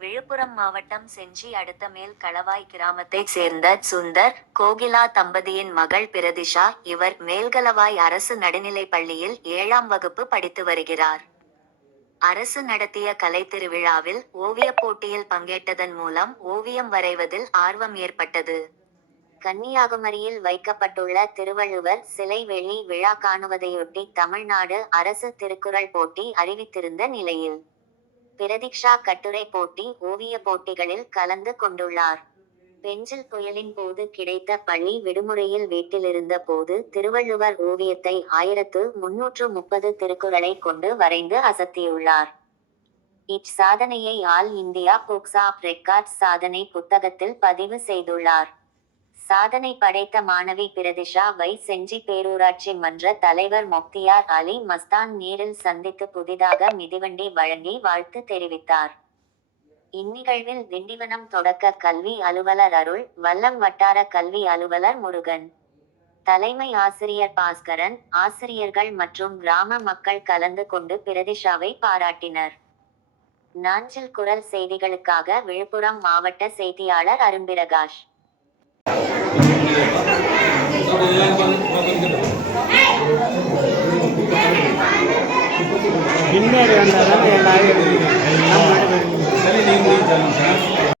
விழுப்புரம் மாவட்டம் செஞ்சி அடுத்த மேல் களவாய் கிராமத்தைச் சேர்ந்த சுந்தர் கோகிலா தம்பதியின் மகள் பிரதிஷா இவர் மேல்களவாய் அரசு நடுநிலைப் பள்ளியில் ஏழாம் வகுப்பு படித்து வருகிறார். அரசு நடத்திய கலை திருவிழாவில் ஓவியப் போட்டியில் பங்கேற்றதன் மூலம் ஓவியம் வரைவதில் ஆர்வம் ஏற்பட்டது. கன்னியாகுமரியில் வைக்கப்பட்டுள்ள திருவள்ளுவர் சிலை வெளி விழா காணுவதையொட்டி தமிழ்நாடு அரசு திருக்குறள் போட்டி அறிவித்திருந்த நிலையில் பிரதீக்ஷா கட்டுரை போட்டி ஓவிய போட்டிகளில் கலந்து கொண்டுள்ளார். பெஞ்சில் புயலின் போது கிடைத்த பள்ளி விடுமுறையில் வீட்டிலிருந்த போது திருவள்ளுவர் ஓவியத்தை ஆயிரத்து முன்னூற்று முப்பது திருக்குறளை கொண்டு வரைந்து அசத்தியுள்ளார். இச்சாதனையை all India books of records சாதனை புத்தகத்தில் பதிவு செய்துள்ளார். சாதனை படைத்த மாணவி பிரதிஷா வை செஞ்சி பேரூராட்சி மன்ற தலைவர் மொக்தியார் அலி மஸ்தான் நேரில் சந்தித்து புதிதாக மிதிவண்டி வழங்கி வாழ்த்து தெரிவித்தார். இந்நிகழ்வில் திண்டிவனம் தொடக்க கல்வி அலுவலர் அருள் வல்லம் வட்டார கல்வி அலுவலர் முருகன். தலைமை ஆசிரியர் பாஸ்கரன் ஆசிரியர்கள் மற்றும் கிராம மக்கள் கலந்து கொண்டு பிரதிஷாவை பாராட்டினர். நாஞ்சில் குரல் செய்திகளுக்காக விழுப்புரம் மாவட்ட செய்தியாளர் அரும்பிரகாஷ் பின்னாடி வந்தால் தான் எல்லாரும்